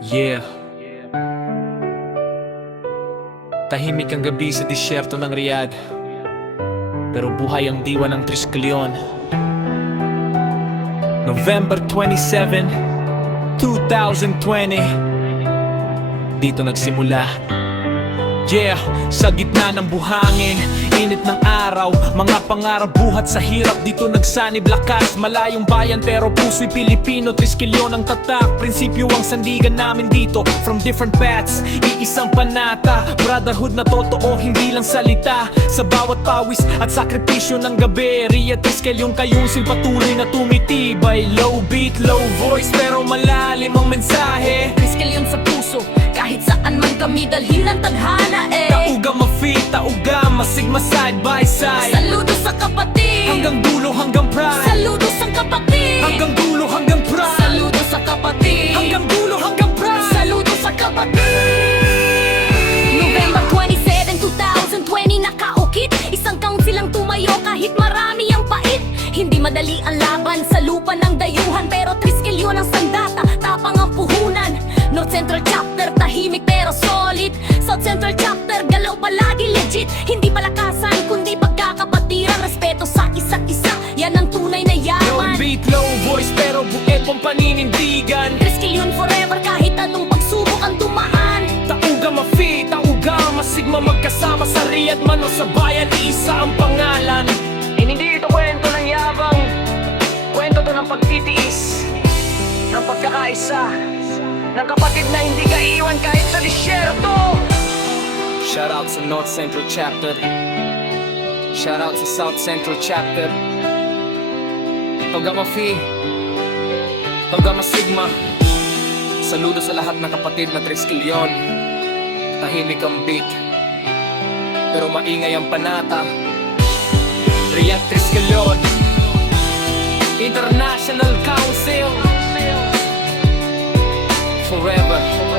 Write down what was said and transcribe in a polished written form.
Yeah. Tahimik ang gabi sa disyerto ng Riyadh, pero buhay ang diwa ng Triskelion. November 27, 2020, dito nagsimula. Yeah, sa gitna ng buhangin, init ng araw, mga pangarap buhat sa hirap, dito nagsanib lakas. Malayong bayan pero puso'y Pilipino, Triskelion ang tatak. Prinsipyo ang sandigan namin dito, from different paths, iisang panata. Brotherhood na totoo, hindi lang salita. Sa bawat pawis at sakripisyo ng gabi, Ria Triskelion kayusin patuloy na tumitibay. Low beat, low voice, pero malalim ang mensahe. Triskelion sa puso, kahit saan man kami dalhin ng tadhana Tauga ma-fit, tauga ma-sigma side by side. Saludo sa kapatid, Hanggang dulo, hanggang pride. saludo sa kapatid, Hanggang dulo, hanggang pride. saludo sa kapatid, Hanggang dulo, hanggang pride. saludo sa kapatid. November 27, 2020, nakaukit. Isang council lang tumayo kahit marami ang pait. Hindi madali ang laban sa lupa ng dayuhan, pero Triskelion ang sandata, tapang ang puhunan. North Central Chapter, tahimik pero solid. South Central Chapter, galaw palagi legit. Hindi palakasan, kundi pagkakapatiran. Respeto sa isa't isa, yan ang tunay na Low yaman. beat, low voice, pero buet pang paninindigan. Triskelion forever, kahit anong pagsubok ang dumaan. Tauga ma-fit, tauga ma-sigma, magkasama sa Riyadh man o sa bayan, isa ang pangalan. Hindi ito kwento ng yabang, kwento to ng pagtitiis, ng pagkakaisa, ng kapatid na hindi ka iwan kahit sa disyerto. Shoutout sa North Central Chapter, shoutout sa South Central Chapter. Tauga ma-fi, tauga ma-sigma. Saludo sa lahat ng kapatid na Triskelion. Tahimik ang beat, pero maingay ang panata. Ria Triskelion International Council, forever.